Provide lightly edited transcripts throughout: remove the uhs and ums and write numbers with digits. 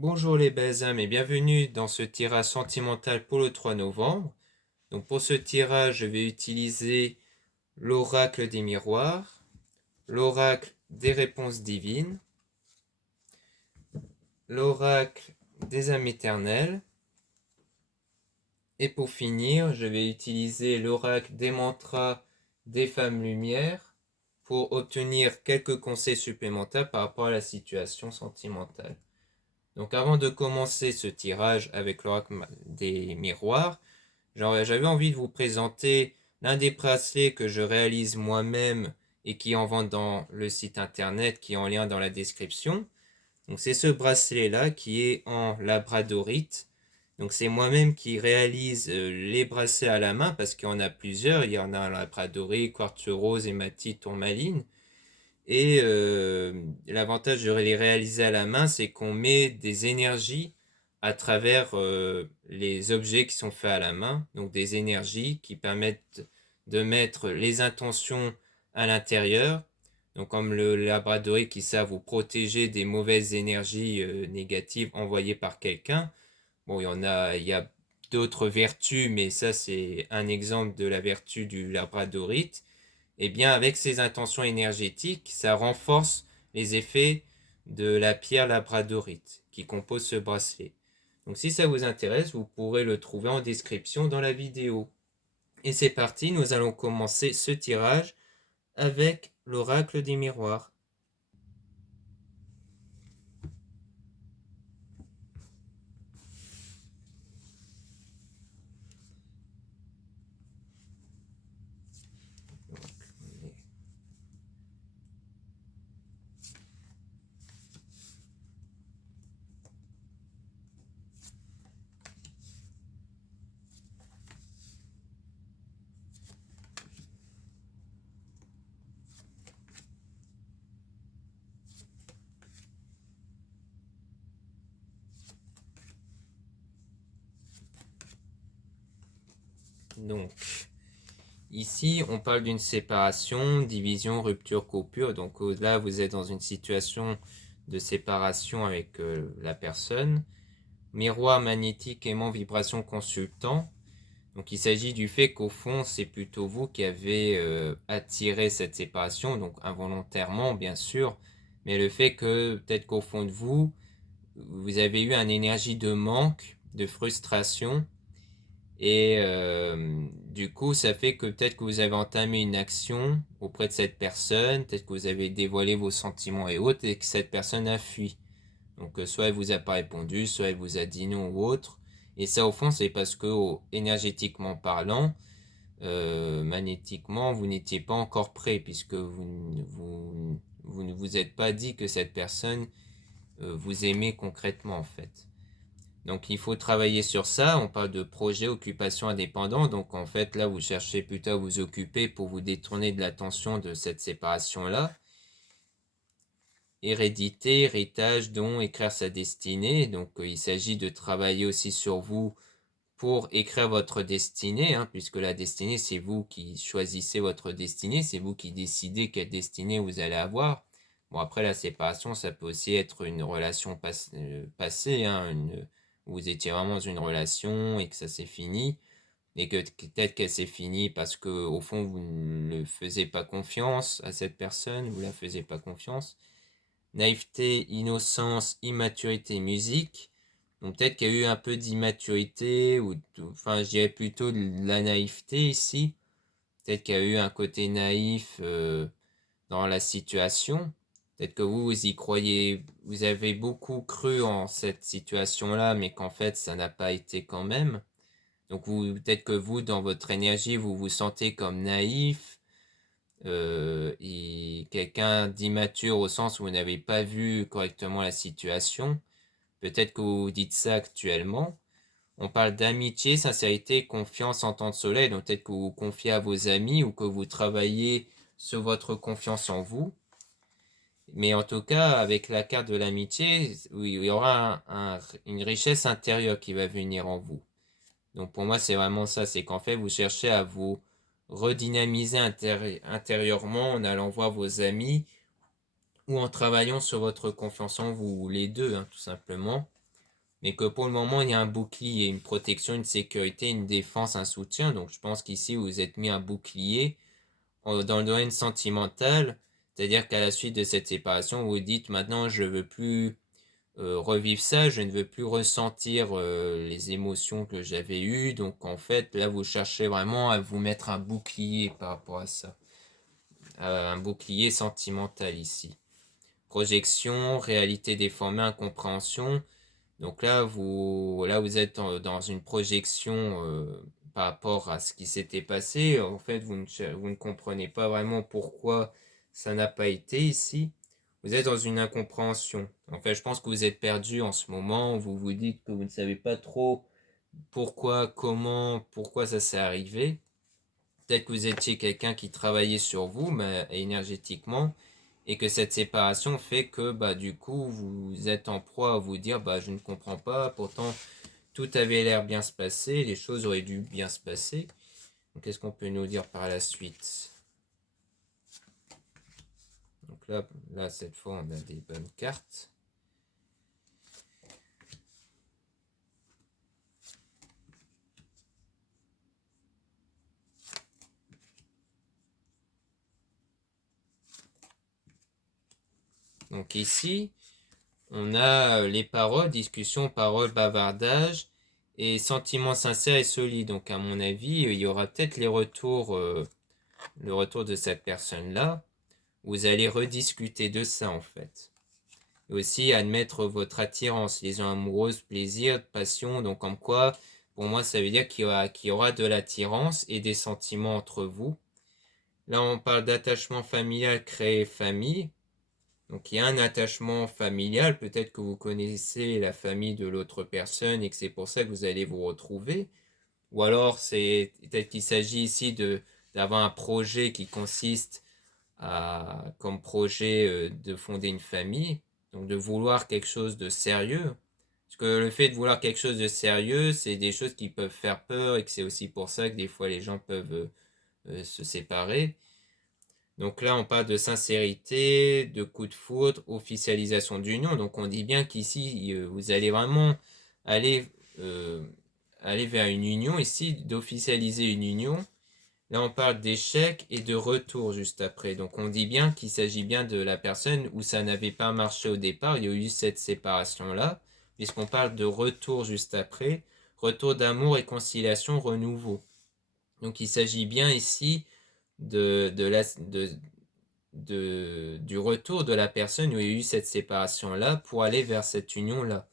Bonjour les belles âmes et bienvenue dans ce tirage sentimental pour le 3 novembre. Donc pour ce tirage, je vais utiliser l'oracle des miroirs, l'oracle des réponses divines, l'oracle des âmes éternelles et pour finir, je vais utiliser l'oracle des mantras des femmes lumière pour obtenir quelques conseils supplémentaires par rapport à la situation sentimentale. Donc avant de commencer ce tirage avec l'oracle des miroirs, j'avais envie de vous présenter l'un des bracelets que je réalise moi-même et qui est en vente dans le site internet qui est en lien dans la description. Donc c'est ce bracelet-là qui est en labradorite. Donc c'est moi-même qui réalise les bracelets à la main parce qu'il y en a plusieurs. Il y en a en labradorite, quartz rose, hématite, tourmaline. Et l'avantage de les réaliser à la main, c'est qu'on met des énergies à travers les objets qui sont faits à la main, donc des énergies qui permettent de mettre les intentions à l'intérieur, donc comme le labradorite qui sert à vous protéger des mauvaises énergies négatives envoyées par quelqu'un. Bon, il y a d'autres vertus, mais ça c'est un exemple de la vertu du labradorite. Et bien avec ces intentions énergétiques, ça renforce les effets de la pierre labradorite qui compose ce bracelet. Donc si ça vous intéresse, vous pourrez le trouver en description dans la vidéo. Et c'est parti, nous allons commencer ce tirage avec l'oracle des miroirs. Donc, ici, on parle d'une séparation, division, rupture, coupure. Donc là, vous êtes dans une situation de séparation avec la personne. Miroir magnétique, aimant, vibration, consultant. Donc il s'agit du fait qu'au fond, c'est plutôt vous qui avez attiré cette séparation, donc involontairement bien sûr, mais le fait que peut-être qu'au fond de vous, vous avez eu une énergie de manque, de frustration, et du coup, ça fait que peut-être que vous avez entamé une action auprès de cette personne, peut-être que vous avez dévoilé vos sentiments et autres, et que cette personne a fui. Donc soit elle vous a pas répondu, soit elle vous a dit non ou autre. Et ça au fond c'est parce que énergétiquement parlant, magnétiquement, vous n'étiez pas encore prêt puisque vous ne vous êtes pas dit que cette personne vous aimait concrètement en fait. Donc il faut travailler sur ça, on parle de projet, occupation indépendant, donc en fait là vous cherchez plutôt à vous occuper pour vous détourner de l'attention de cette séparation-là. Hérédité, héritage, don, écrire sa destinée. Donc il s'agit de travailler aussi sur vous pour écrire votre destinée, hein, puisque la destinée, c'est vous qui choisissez votre destinée, c'est vous qui décidez quelle destinée vous allez avoir. Bon, après, la séparation, ça peut aussi être une relation passée, hein, vous étiez vraiment dans une relation et que ça s'est fini, et que peut-être qu'elle s'est finie parce que au fond, vous ne faisiez pas confiance à cette personne, vous ne la faisiez pas confiance. Naïveté, innocence, immaturité, musique. Donc peut-être qu'il y a eu un peu d'immaturité, ou enfin je dirais plutôt de la naïveté ici. Peut-être qu'il y a eu un côté naïf dans la situation. Peut-être que vous y croyez, vous avez beaucoup cru en cette situation-là, mais qu'en fait ça n'a pas été quand même. Donc peut-être que vous, dans votre énergie, vous vous sentez comme naïf, et quelqu'un d'immature au sens où vous n'avez pas vu correctement la situation. Peut-être que vous dites ça actuellement. On parle d'amitié, sincérité, confiance, entente soleil. Donc peut-être que vous vous confiez à vos amis ou que vous travaillez sur votre confiance en vous. Mais en tout cas, avec la carte de l'amitié, oui, il y aura une richesse intérieure qui va venir en vous. Donc pour moi, c'est vraiment ça. C'est qu'en fait, vous cherchez à vous redynamiser intérieurement en allant voir vos amis ou en travaillant sur votre confiance en vous, ou les deux, hein, tout simplement. mais que pour le moment, il y a un bouclier, une protection, une sécurité, une défense, un soutien. Donc je pense qu'ici, vous êtes mis un bouclier dans le domaine sentimental, c'est-à-dire qu'à la suite de cette séparation, vous dites maintenant, je veux plus revivre ça, je ne veux plus ressentir les émotions que j'avais eues. Donc en fait, là, vous cherchez vraiment à vous mettre un bouclier par rapport à ça. Un bouclier sentimental ici. Projection, réalité déformée, incompréhension. Donc là, vous êtes dans une projection par rapport à ce qui s'était passé. En fait, vous ne comprenez pas vraiment pourquoi ça n'a pas été ici. Vous êtes dans une incompréhension. En fait, je pense que vous êtes perdu en ce moment. Vous vous dites que vous ne savez pas trop pourquoi, comment, pourquoi ça s'est arrivé. Peut-être que vous étiez quelqu'un qui travaillait sur vous, mais énergétiquement, et que cette séparation fait que bah du coup vous êtes en proie à vous dire bah je ne comprends pas, pourtant tout avait l'air bien se passer, les choses auraient dû bien se passer. Donc qu'est-ce qu'on peut nous dire par la suite? Donc là cette fois on a des bonnes cartes. Donc ici, on a les paroles, discussion, paroles, bavardage et sentiments sincères et solides. Donc à mon avis, il y aura peut-être le retour de cette personne-là. Vous allez rediscuter de ça en fait. Et aussi admettre votre attirance, liaison amoureuse, plaisir, passion. Donc comme quoi, pour moi, ça veut dire qu'il y aura de l'attirance et des sentiments entre vous. Là, on parle d'attachement familial, créer famille. Donc il y a un attachement familial, peut-être que vous connaissez la famille de l'autre personne et que c'est pour ça que vous allez vous retrouver. Ou alors c'est peut-être qu'il s'agit ici d'avoir un projet qui consiste comme projet de fonder une famille, donc de vouloir quelque chose de sérieux. Parce que le fait de vouloir quelque chose de sérieux, c'est des choses qui peuvent faire peur et que c'est aussi pour ça que des fois les gens peuvent se séparer. Donc là, on parle de sincérité, de coup de foudre, officialisation d'union. Donc on dit bien qu'ici, vous allez vraiment aller, euh, aller vers une union ici, d'officialiser une union. Là, on parle d'échec et de retour juste après. Donc on dit bien qu'il s'agit bien de la personne où ça n'avait pas marché au départ. Il y a eu cette séparation-là, puisqu'on parle de retour juste après. Retour d'amour, réconciliation, renouveau. Donc il s'agit bien ici du retour de la personne où il y a eu cette séparation-là pour aller vers cette union-là.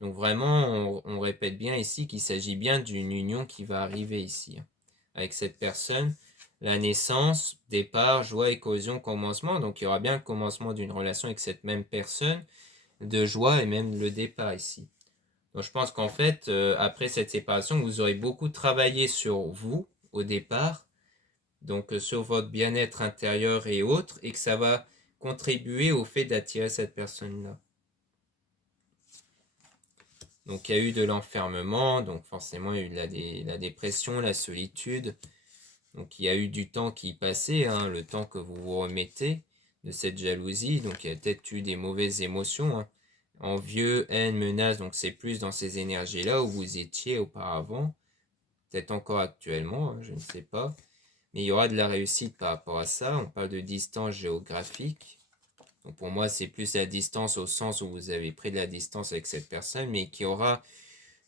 Donc vraiment, on répète bien ici qu'il s'agit bien d'une union qui va arriver ici, hein, avec cette personne. La naissance, départ, joie, éclosion, commencement. Donc il y aura bien le commencement d'une relation avec cette même personne, de joie et même le départ ici. Donc je pense qu'en fait, après cette séparation, vous aurez beaucoup travaillé sur vous au départ, donc sur votre bien-être intérieur et autres, et que ça va contribuer au fait d'attirer cette personne-là. Donc il y a eu de l'enfermement, donc forcément il y a eu la dépression, la solitude. Donc il y a eu du temps qui passait, hein, le temps que vous vous remettez de cette jalousie. Donc il y a peut-être eu des mauvaises émotions, hein. Envieux, haine, menace, donc c'est plus dans ces énergies-là où vous étiez auparavant. Peut-être encore actuellement, hein, je ne sais pas. Mais il y aura de la réussite par rapport à ça. On parle de distance géographique. Donc pour moi, c'est plus la distance au sens où vous avez pris de la distance avec cette personne, mais qui aura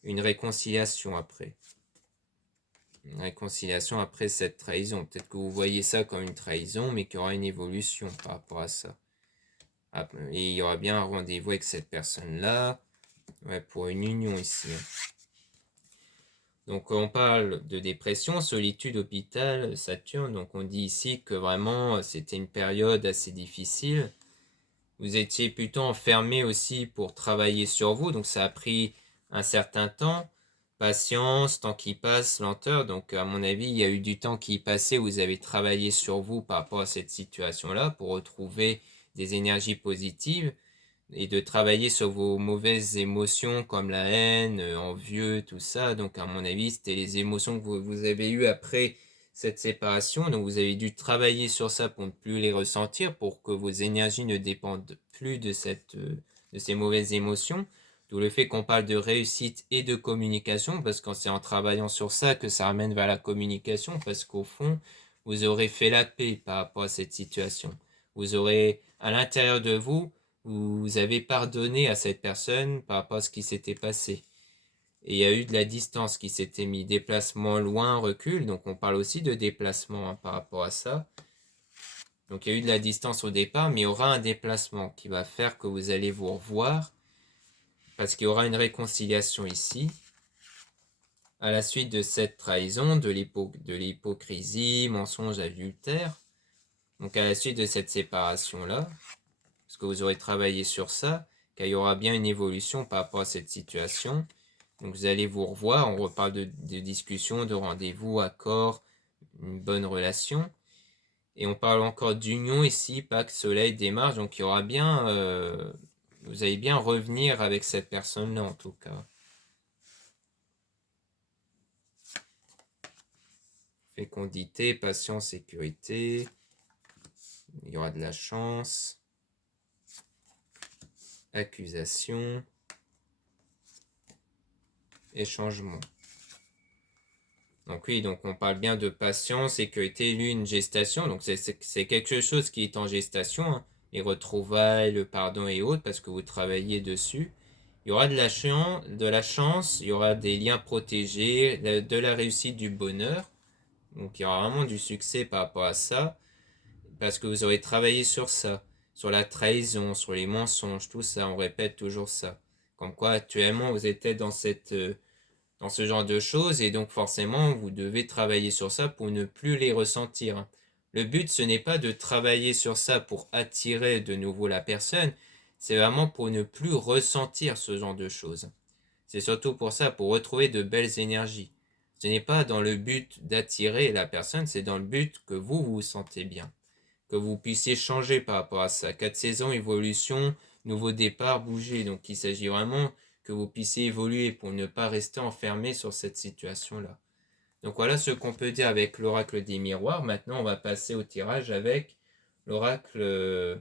une réconciliation après. Une réconciliation après cette trahison. Peut-être que vous voyez ça comme une trahison, mais qu'il y aura une évolution par rapport à ça. Et il y aura bien un rendez-vous avec cette personne-là, ouais, pour une union ici. Donc on parle de dépression, solitude, hôpital, Saturne. Donc on dit ici que vraiment c'était une période assez difficile. Vous étiez plutôt enfermé aussi pour travailler sur vous, donc ça a pris un certain temps. Patience, temps qui passe, lenteur. Donc à mon avis, il y a eu du temps qui passait où vous avez travaillé sur vous par rapport à cette situation-là pour retrouver des énergies positives et de travailler sur vos mauvaises émotions comme la haine, envieux, tout ça. Donc à mon avis, c'était les émotions que vous avez eues après cette séparation. Donc vous avez dû travailler sur ça pour ne plus les ressentir, pour que vos énergies ne dépendent plus de ces mauvaises émotions. D'où le fait qu'on parle de réussite et de communication, parce que c'est en travaillant sur ça que ça ramène vers la communication, parce qu'au fond, vous aurez fait la paix par rapport à cette situation. Vous aurez, à l'intérieur de vous, vous avez pardonné à cette personne par rapport à ce qui s'était passé. Et il y a eu de la distance qui s'était mis, déplacement loin, recul, donc on parle aussi de déplacement par rapport à ça. Donc il y a eu de la distance au départ, mais il y aura un déplacement qui va faire que vous allez vous revoir, parce qu'il y aura une réconciliation ici, à la suite de cette trahison, de l'hypocrisie, mensonge, adultère. Donc à la suite de cette séparation-là, parce que vous aurez travaillé sur ça, qu'il y aura bien une évolution par rapport à cette situation. Donc vous allez vous revoir, on reparle de discussions, de rendez-vous, accords, une bonne relation. Et on parle encore d'union ici, Pâques, Soleil, démarche. Donc il y aura bien, vous allez bien revenir avec cette personne-là en tout cas. Fécondité, patience, sécurité. Il y aura de la chance. Accusation. Et changement. Donc oui, donc on parle bien de patience, sécurité, lune, gestation. Donc c'est quelque chose qui est en gestation, hein. Les retrouvailles, le pardon et autres, parce que vous travaillez dessus. Il y aura de la chance, il y aura des liens protégés, de la réussite, du bonheur. Donc il y aura vraiment du succès par rapport à ça, parce que vous aurez travaillé sur ça, sur la trahison, sur les mensonges, tout ça, on répète toujours ça. Comme quoi actuellement vous êtes dans dans ce genre de choses, et donc forcément vous devez travailler sur ça pour ne plus les ressentir. Le but, ce n'est pas de travailler sur ça pour attirer de nouveau la personne, c'est vraiment pour ne plus ressentir ce genre de choses. C'est surtout pour ça, pour retrouver de belles énergies. Ce n'est pas dans le but d'attirer la personne, c'est dans le but que vous vous sentez bien, que vous puissiez changer par rapport à ça. 4 saisons, évolution, nouveau départ, bouger. Donc il s'agit vraiment que vous puissiez évoluer pour ne pas rester enfermé sur cette situation-là. Donc voilà ce qu'on peut dire avec l'oracle des miroirs. Maintenant, on va passer au tirage l'oracle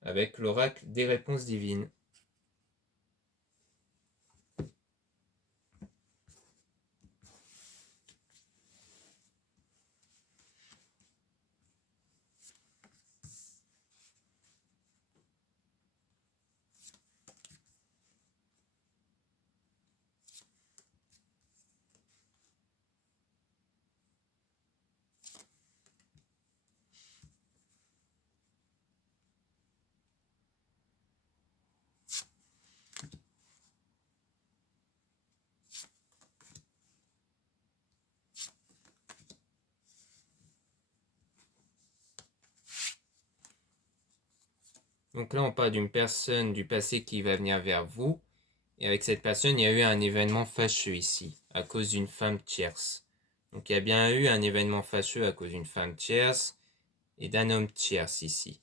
avec l'oracle des réponses divines. Donc là, on parle d'une personne du passé qui va venir vers vous. Et avec cette personne, il y a eu un événement fâcheux ici, à cause d'une femme tierce. Donc il y a bien eu un événement fâcheux à cause d'une femme tierce et d'un homme tierce ici.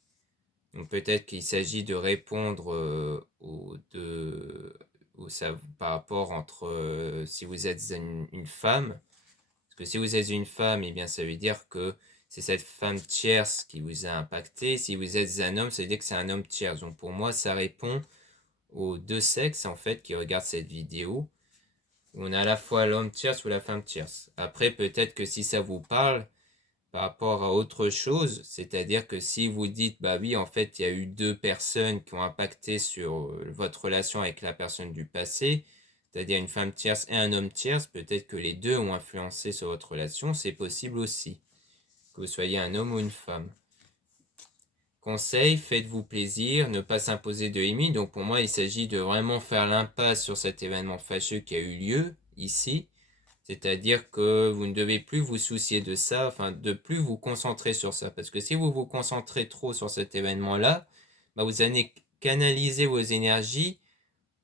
Donc peut-être qu'il s'agit de répondre par rapport entre si vous êtes une femme. Parce que si vous êtes une femme, eh bien ça veut dire que c'est cette femme tierce qui vous a impacté. Si vous êtes un homme, ça veut dire que c'est un homme tierce. Donc pour moi, ça répond aux deux sexes en fait qui regardent cette vidéo. On a à la fois l'homme tierce ou la femme tierce. Après, peut-être que si ça vous parle par rapport à autre chose, c'est-à-dire que si vous dites, bah oui, en fait, il y a eu deux personnes qui ont impacté sur votre relation avec la personne du passé, c'est-à-dire une femme tierce et un homme tierce, peut-être que les deux ont influencé sur votre relation, c'est possible aussi, que vous soyez un homme ou une femme. Conseil, faites-vous plaisir, ne pas s'imposer de limites. Donc pour moi, il s'agit de vraiment faire l'impasse sur cet événement fâcheux qui a eu lieu ici. C'est-à-dire que vous ne devez plus vous soucier de ça, enfin de plus vous concentrer sur ça. Parce que si vous vous concentrez trop sur cet événement-là, bah vous allez canaliser vos énergies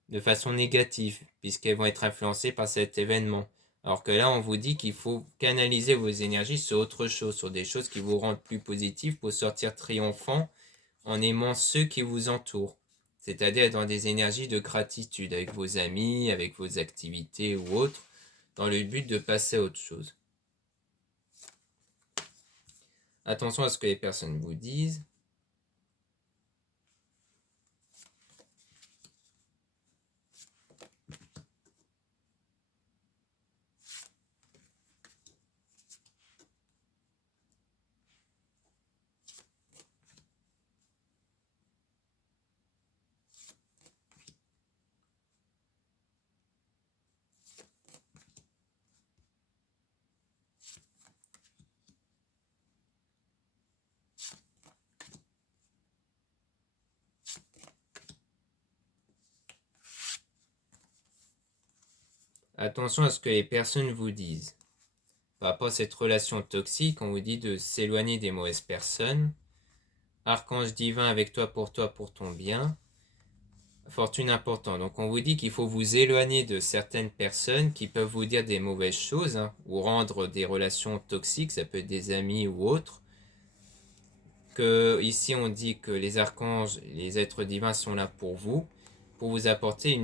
de façon négative, puisqu'elles vont être influencées par cet événement. Alors que là, on vous dit qu'il faut canaliser vos énergies sur autre chose, sur des choses qui vous rendent plus positifs pour sortir triomphant en aimant ceux qui vous entourent. C'est-à-dire dans des énergies de gratitude avec vos amis, avec vos activités ou autres, dans le but de passer à autre chose. Attention à ce que les personnes vous disent. attention à ce que les personnes vous disent. Par rapport à cette relation toxique, on vous dit de s'éloigner des mauvaises personnes. Archange divin avec toi, pour ton bien. Fortune importante. Donc on vous dit qu'il faut vous éloigner de certaines personnes qui peuvent vous dire des mauvaises choses, hein, ou rendre des relations toxiques, ça peut être des amis ou autres. Que ici on dit que les archanges, les êtres divins sont là pour vous apporter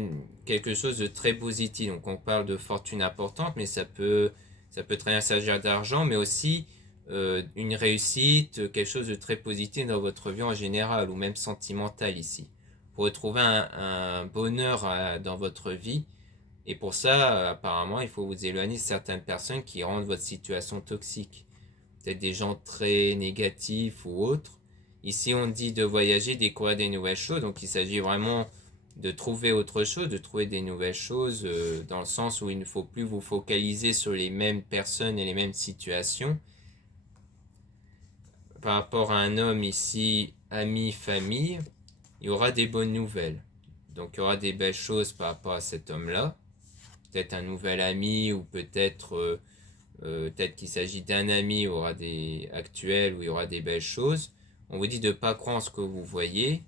quelque chose de très positif. Donc on parle de fortune importante, mais ça peut très bien s'agir d'argent, mais aussi une réussite, quelque chose de très positif dans votre vie en général, ou même sentimental ici. Pour retrouver un bonheur dans votre vie. Et pour ça, apparemment, il faut vous éloigner de certaines personnes qui rendent votre situation toxique. Peut-être des gens très négatifs ou autres. Ici, on dit de voyager, découvrir des nouvelles choses. Donc, il s'agit vraiment de trouver autre chose, de trouver des nouvelles choses, dans le sens où il ne faut plus vous focaliser sur les mêmes personnes et les mêmes situations. Par rapport à un homme ici, ami, famille, il y aura des bonnes nouvelles. Donc, il y aura des belles choses par rapport à cet homme-là. Peut-être un nouvel ami ou peut-être qu'il s'agit d'un ami aura des actuels où il y aura des belles choses. On vous dit de ne pas croire en ce que vous voyez.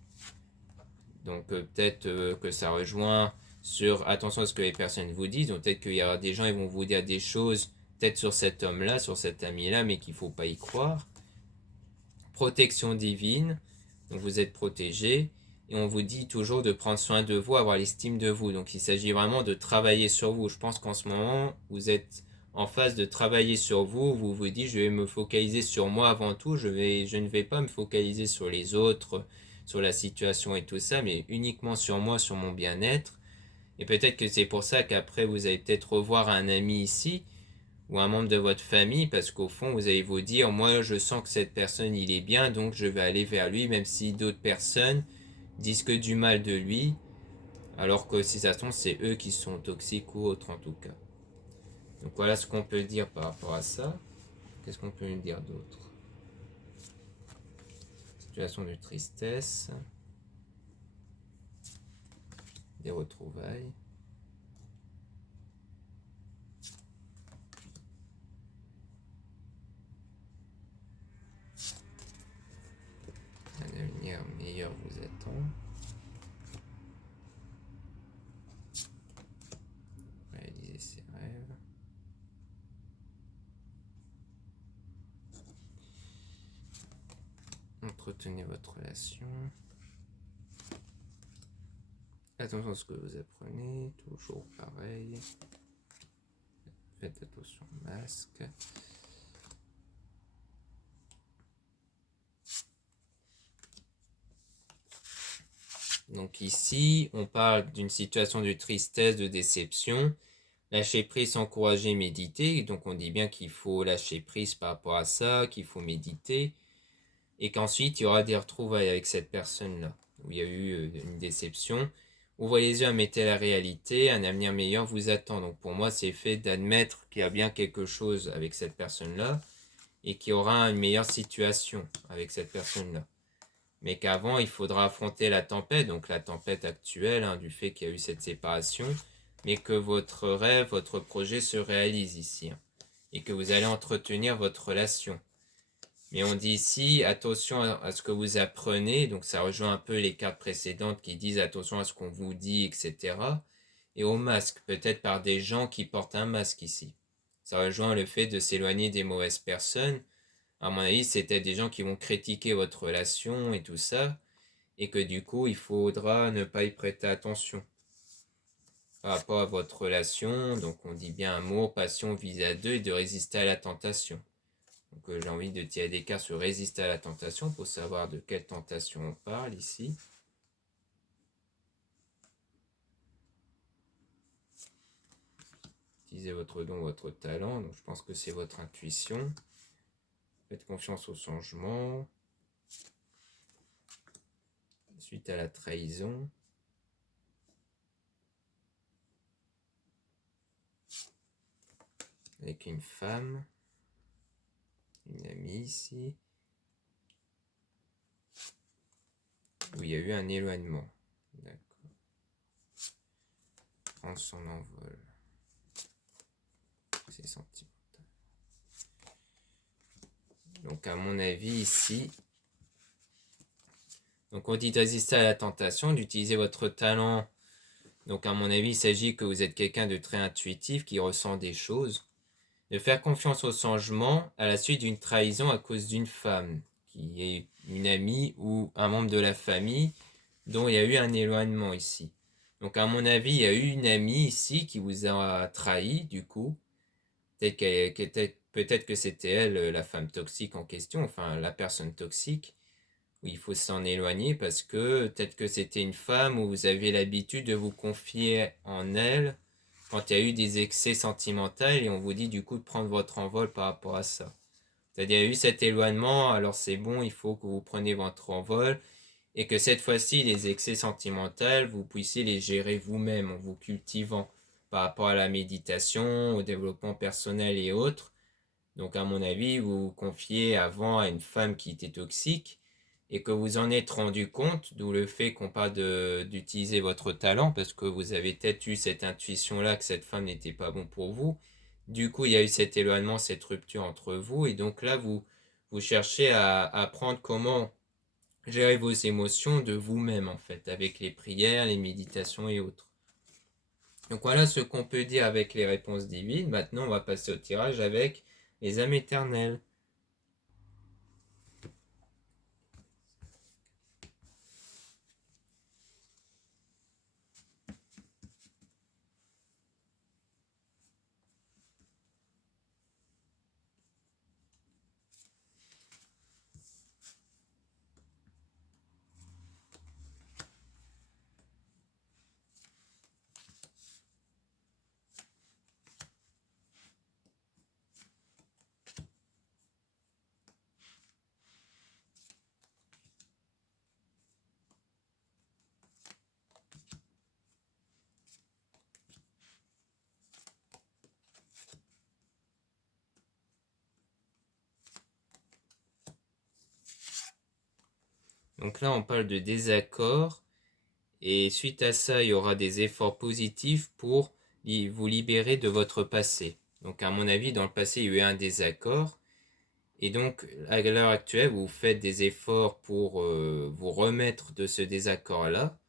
Donc peut-être que ça rejoint sur attention à ce que les personnes vous disent. Donc peut-être qu'il y aura des gens qui vont vous dire des choses peut-être sur cet homme-là, sur cet ami-là, mais qu'il ne faut pas y croire. Protection divine. Donc vous êtes protégé. Et on vous dit toujours de prendre soin de vous, avoir l'estime de vous. Donc il s'agit vraiment de travailler sur vous. Je pense qu'en ce moment, vous êtes en phase de travailler sur vous. Vous vous dites, je vais me focaliser sur moi avant tout. Je ne vais pas me focaliser sur les autres, sur la situation et tout ça, mais uniquement sur moi, sur mon bien-être. Et peut-être que c'est pour ça qu'après, vous allez peut-être revoir un ami ici ou un membre de votre famille, parce qu'au fond, vous allez vous dire, moi, je sens que cette personne, il est bien, donc je vais aller vers lui, même si d'autres personnes disent que du mal de lui, alors que si ça se trouve, c'est eux qui sont toxiques ou autres en tout cas. Donc voilà ce qu'on peut dire par rapport à ça. Qu'est-ce qu'on peut nous dire d'autre? Situation de tristesse, des retrouvailles. Un avenir meilleur vous attend. Réaliser ses rêves. Entretenez votre relation. Attention à ce que vous apprenez, toujours pareil. Faites attention au masque. Donc ici, on parle d'une situation de tristesse, de déception. Lâcher prise, encourager, méditer. Donc on dit bien qu'il faut lâcher prise par rapport à ça, qu'il faut méditer. Et qu'ensuite, il y aura des retrouvailles avec cette personne-là, où il y a eu une déception. Ouvrez les yeux, admettez la réalité, un avenir meilleur vous attend. Donc pour moi, c'est fait d'admettre qu'il y a bien quelque chose avec cette personne-là et qu'il y aura une meilleure situation avec cette personne-là. Mais qu'avant, il faudra affronter la tempête, donc la tempête actuelle, hein, du fait qu'il y a eu cette séparation, mais que votre rêve, votre projet se réalise ici, hein, et que vous allez entretenir votre relation. Mais on dit ici, attention à ce que vous apprenez, donc ça rejoint un peu les cartes précédentes qui disent attention à ce qu'on vous dit, etc. Et au masque, peut-être par des gens qui portent un masque ici. Ça rejoint le fait de s'éloigner des mauvaises personnes. À mon avis, c'était des gens qui vont critiquer votre relation et tout ça, et que du coup, il faudra ne pas y prêter attention. Par rapport à votre relation, donc on dit bien amour, passion, vise à deux, et de résister à la tentation. Donc j'ai envie de tirer des cartes sur résister à la tentation pour savoir de quelle tentation on parle ici. Utilisez votre don, votre talent. Donc je pense que c'est votre intuition. Faites confiance au changement. Suite à la trahison. Avec une femme. Une amie ici. Où il y a eu un éloignement. D'accord. Prendre son envol. conseil sentimental. Donc à mon avis ici, donc on dit de résister à la tentation, d'utiliser votre talent. Donc à mon avis, il s'agit que vous êtes quelqu'un de très intuitif, qui ressent des choses. De faire confiance au changement à la suite d'une trahison à cause d'une femme, qui est une amie ou un membre de la famille, dont il y a eu un éloignement ici. Donc à mon avis, il y a eu une amie ici qui vous a trahi, du coup. Peut-être que c'était elle, la femme toxique en question, enfin la personne toxique, où il faut s'en éloigner parce que peut-être que c'était une femme où vous aviez l'habitude de vous confier en elle quand il y a eu des excès sentimentaux et on vous dit du coup de prendre votre envol par rapport à ça. C'est-à-dire il y a eu cet éloignement, alors c'est bon, il faut que vous preniez votre envol et que cette fois-ci les excès sentimentaux, vous puissiez les gérer vous-même en vous cultivant par rapport à la méditation, au développement personnel et autres. Donc à mon avis, vous vous confiez avant à une femme qui était toxique et que vous en êtes rendu compte, d'où le fait qu'on parle d'utiliser votre talent, parce que vous avez peut-être eu cette intuition-là que cette femme n'était pas bon pour vous. Du coup, il y a eu cet éloignement, cette rupture entre vous, et donc là, vous cherchez à apprendre comment gérer vos émotions de vous-même, en fait, avec les prières, les méditations et autres. Donc voilà ce qu'on peut dire avec les réponses divines. Maintenant, on va passer au tirage avec les âmes éternelles. Donc là, on parle de désaccord. Et suite à ça, il y aura des efforts positifs pour vous libérer de votre passé. Donc à mon avis, dans le passé, il y a eu un désaccord. Et donc, à l'heure actuelle, vous faites des efforts pour vous remettre de ce désaccord-là,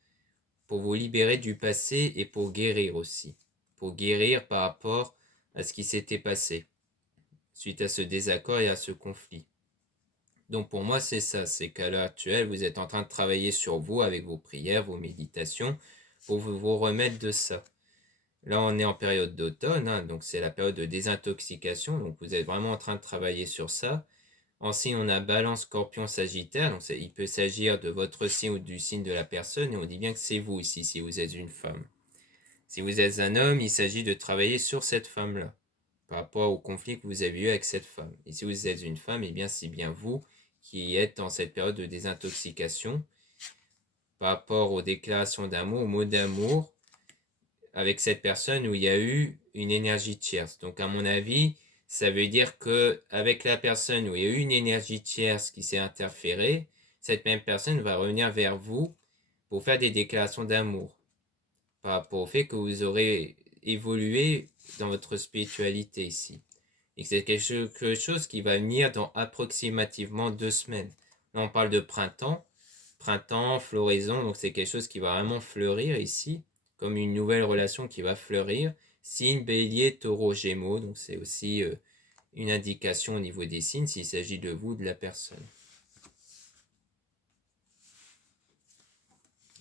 pour vous libérer du passé et pour guérir aussi. Pour guérir par rapport à ce qui s'était passé, suite à ce désaccord et à ce conflit. Donc pour moi, c'est ça, c'est qu'à l'heure actuelle, vous êtes en train de travailler sur vous avec vos prières, vos méditations, pour vous remettre de ça. Là, on est en période d'automne, hein, donc c'est la période de désintoxication, donc vous êtes vraiment en train de travailler sur ça. Ensuite, on a Balance, Scorpion, Sagittaire, donc il peut s'agir de votre signe ou du signe de la personne, et on dit bien que c'est vous ici, si vous êtes une femme. Si vous êtes un homme, il s'agit de travailler sur cette femme-là, par rapport au conflit que vous avez eu avec cette femme. Et si vous êtes une femme, eh bien c'est bien vous qui êtes dans cette période de désintoxication par rapport aux déclarations d'amour, aux mots d'amour avec cette personne où il y a eu une énergie tierce. Donc à mon avis, ça veut dire que avec la personne où il y a eu une énergie tierce qui s'est interférée, cette même personne va revenir vers vous pour faire des déclarations d'amour par rapport au fait que vous aurez évolué dans votre spiritualité ici. Et que c'est quelque chose qui va venir dans approximativement 2 semaines. Là, on parle de printemps, floraison, donc c'est quelque chose qui va vraiment fleurir ici, comme une nouvelle relation qui va fleurir. Signe, bélier, taureau, gémeaux, donc c'est aussi une indication au niveau des signes s'il s'agit de vous, de la personne.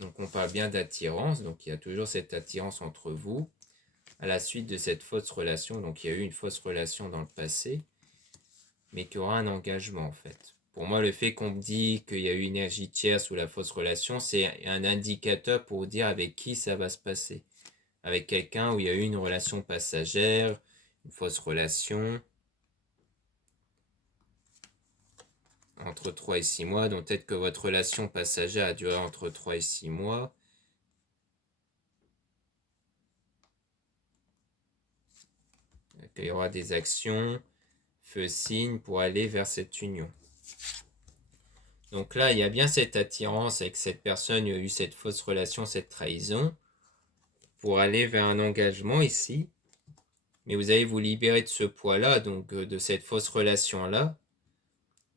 Donc on parle bien d'attirance, donc il y a toujours cette attirance entre vous. À la suite de cette fausse relation, donc il y a eu une fausse relation dans le passé, mais qu'il y aura un engagement en fait. Pour moi, le fait qu'on me dit qu'il y a eu une énergie tierce ou la fausse relation, c'est un indicateur pour dire avec qui ça va se passer. Avec quelqu'un où il y a eu une relation passagère, une fausse relation, entre 3 et 6 mois, donc peut-être que votre relation passagère a duré entre 3 et 6 mois. Il y aura des actions, feu signe pour aller vers cette union. Donc là, il y a bien cette attirance avec cette personne, il y a eu cette fausse relation, cette trahison, pour aller vers un engagement ici. mais vous allez vous libérer de ce poids-là, donc de cette fausse relation-là,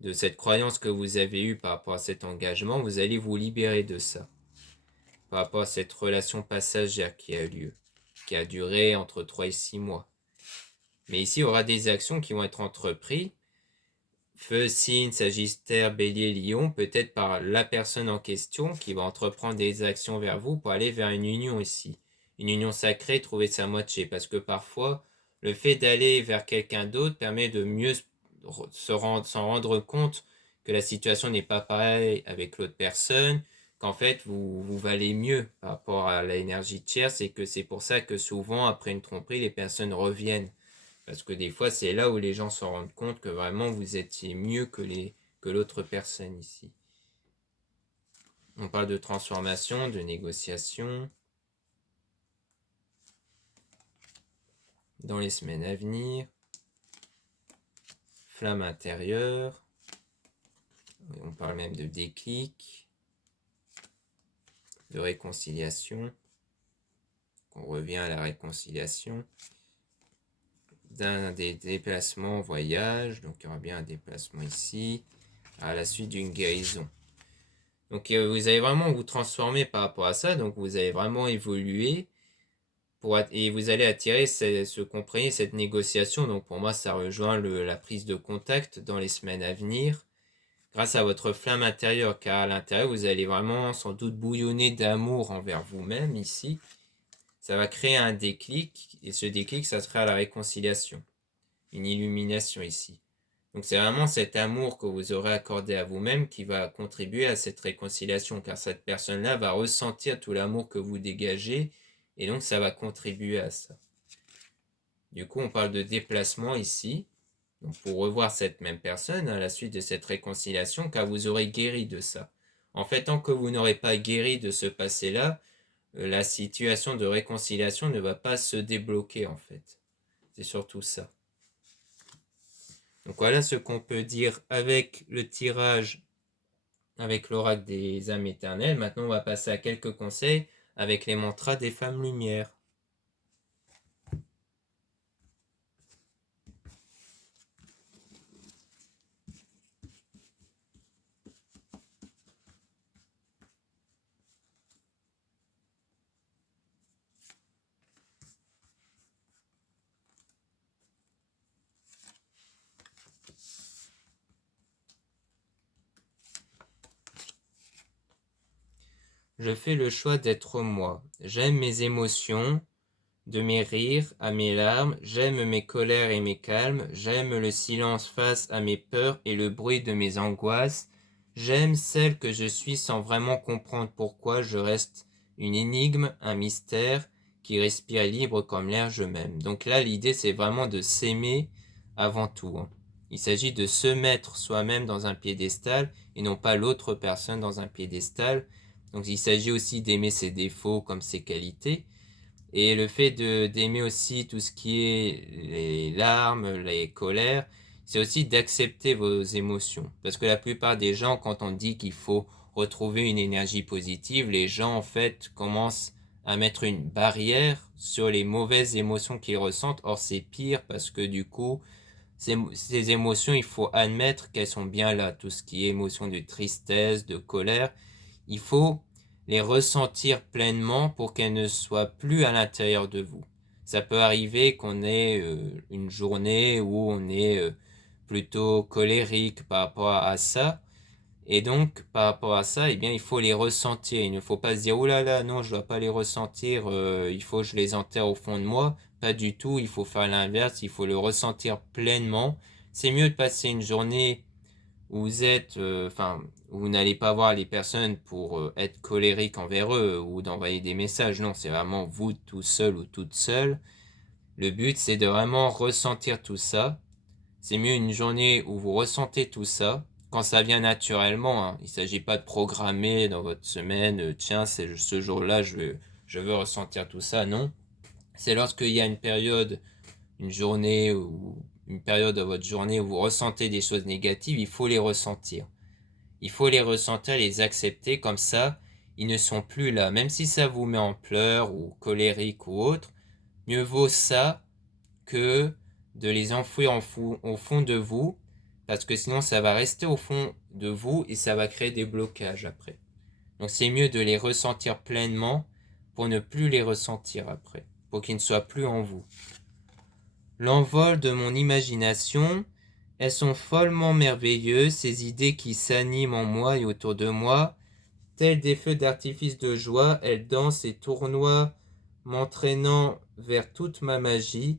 de cette croyance que vous avez eue par rapport à cet engagement, vous allez vous libérer de ça, par rapport à cette relation passagère qui a eu lieu, qui a duré entre 3 et 6 mois. Mais ici, il y aura des actions qui vont être entreprises. Feu, signe, Sagittaire, Bélier, Lion, peut-être par la personne en question qui va entreprendre des actions vers vous pour aller vers une union ici. Une union sacrée, trouver sa moitié. Parce que parfois, le fait d'aller vers quelqu'un d'autre permet de mieux s'en rendre compte que la situation n'est pas pareille avec l'autre personne, qu'en fait, vous valez mieux par rapport à l'énergie tierce, et que c'est pour ça que souvent, après une tromperie, les personnes reviennent. Parce que des fois, c'est là où les gens se rendent compte que vraiment vous étiez mieux que l'autre personne ici. On parle de transformation, de négociation. Dans les semaines à venir. Flamme intérieure. On parle même de déclic. De réconciliation. On revient à la réconciliation. D'un des déplacements voyage, donc il y aura bien un déplacement ici, à la suite d'une guérison. Donc vous allez vraiment vous transformer par rapport à ça, donc vous allez vraiment évoluer, et vous allez attirer ce comprenez, cette négociation. Donc pour moi ça rejoint la prise de contact dans les semaines à venir, grâce à votre flamme intérieure, car à l'intérieur vous allez vraiment sans doute bouillonner d'amour envers vous-même ici. Ça va créer un déclic, et ce déclic, ça sera la réconciliation, une illumination ici. Donc c'est vraiment cet amour que vous aurez accordé à vous-même qui va contribuer à cette réconciliation, car cette personne-là va ressentir tout l'amour que vous dégagez, et donc ça va contribuer à ça. Du coup, on parle de déplacement ici, donc pour revoir cette même personne à la suite de cette réconciliation, car vous aurez guéri de ça. En fait, tant que vous n'aurez pas guéri de ce passé-là, la situation de réconciliation ne va pas se débloquer en fait. C'est surtout ça. Donc voilà ce qu'on peut dire avec le tirage, avec l'oracle des âmes éternelles. Maintenant on va passer à quelques conseils avec les mantras des femmes lumière. Je fais le choix d'être moi. J'aime mes émotions, de mes rires à mes larmes. J'aime mes colères et mes calmes. J'aime le silence face à mes peurs et le bruit de mes angoisses. J'aime celle que je suis sans vraiment comprendre pourquoi. Je reste une énigme, un mystère qui respire libre comme l'air je m'aime. Donc là, l'idée, c'est vraiment de s'aimer avant tout. Il s'agit de se mettre soi-même dans un piédestal et non pas l'autre personne dans un piédestal. Donc il s'agit aussi d'aimer ses défauts comme ses qualités. Et le fait d'aimer aussi tout ce qui est les larmes, les colères, c'est aussi d'accepter vos émotions. Parce que la plupart des gens, quand on dit qu'il faut retrouver une énergie positive, les gens en fait commencent à mettre une barrière sur les mauvaises émotions qu'ils ressentent. Or c'est pire parce que du coup, ces émotions, il faut admettre qu'elles sont bien là. Tout ce qui est émotion de tristesse, de colère, il faut les ressentir pleinement pour qu'elles ne soient plus à l'intérieur de vous. Ça peut arriver qu'on ait une journée où on est plutôt colérique par rapport à ça. Et donc, par rapport à ça, eh bien, il faut les ressentir. Il ne faut pas se dire, oh là là, non, je ne dois pas les ressentir, il faut que je les enterre au fond de moi. Pas du tout, il faut faire l'inverse, il faut le ressentir pleinement. C'est mieux de passer une journée où vous êtes, où vous n'allez pas voir les personnes pour être colérique envers eux ou d'envoyer des messages. Non, c'est vraiment vous tout seul ou toute seule. Le but, c'est de vraiment ressentir tout ça. C'est mieux une journée où vous ressentez tout ça, quand ça vient naturellement. Il ne s'agit pas de programmer dans votre semaine, tiens, c'est ce jour-là, je veux ressentir tout ça. Non. C'est lorsqu'il y a une période, une journée ou une période de votre journée où vous ressentez des choses négatives, il faut les ressentir. Il faut les ressentir, les accepter, comme ça, ils ne sont plus là. Même si ça vous met en pleurs ou colérique ou autre, mieux vaut ça que de les enfouir au fond de vous, parce que sinon ça va rester au fond de vous et ça va créer des blocages après. Donc c'est mieux de les ressentir pleinement pour ne plus les ressentir après, pour qu'ils ne soient plus en vous. L'envol de mon imagination, elles sont follement merveilleuses, ces idées qui s'animent en moi et autour de moi, telles des feux d'artifice de joie, elles dansent et tournoient, m'entraînant vers toute ma magie.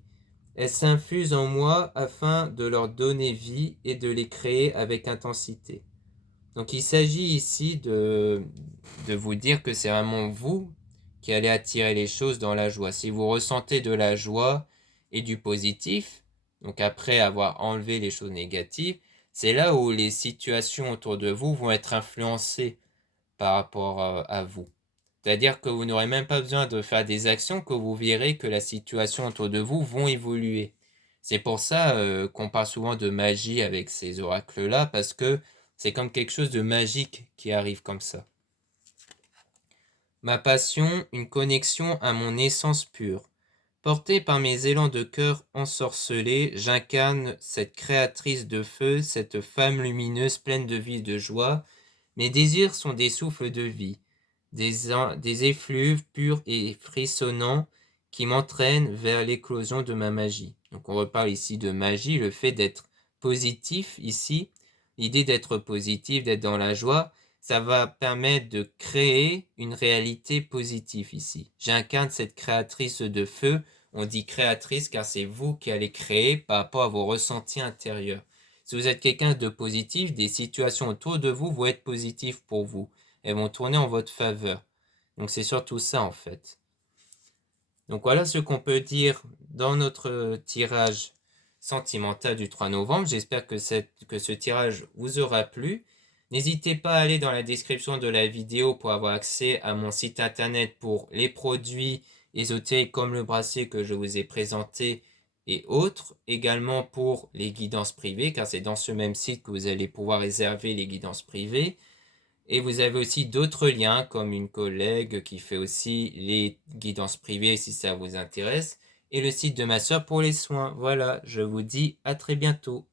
Elles s'infusent en moi afin de leur donner vie et de les créer avec intensité. Donc il s'agit ici de vous dire que c'est vraiment vous qui allez attirer les choses dans la joie. Si vous ressentez de la joie et du positif, donc après avoir enlevé les choses négatives, c'est là où les situations autour de vous vont être influencées par rapport à vous. C'est-à-dire que vous n'aurez même pas besoin de faire des actions, que vous verrez que la situation autour de vous vont évoluer. C'est pour ça qu'on parle souvent de magie avec ces oracles-là, parce que c'est comme quelque chose de magique qui arrive comme ça. Ma passion, une connexion à mon essence pure. Porté par mes élans de cœur ensorcelés, j'incarne cette créatrice de feu, cette femme lumineuse pleine de vie et de joie. Mes désirs sont des souffles de vie, des effluves purs et frissonnants qui m'entraînent vers l'éclosion de ma magie. Donc on reparle ici de magie, le fait d'être positif ici, l'idée d'être positif, d'être dans la joie, ça va permettre de créer une réalité positive ici. J'incarne cette créatrice de feu. On dit créatrice car c'est vous qui allez créer par rapport à vos ressentis intérieurs. Si vous êtes quelqu'un de positif, des situations autour de vous vont être positives pour vous. Elles vont tourner en votre faveur. Donc c'est surtout ça en fait. Donc voilà ce qu'on peut dire dans notre tirage sentimental du 3 novembre. J'espère que ce tirage vous aura plu. N'hésitez pas à aller dans la description de la vidéo pour avoir accès à mon site internet pour les produits ésotériques comme le bracelet que je vous ai présenté et autres. Également pour les guidances privées, car c'est dans ce même site que vous allez pouvoir réserver les guidances privées. Et vous avez aussi d'autres liens, comme une collègue qui fait aussi les guidances privées si ça vous intéresse. Et le site de ma soeur pour les soins. Voilà, je vous dis à très bientôt.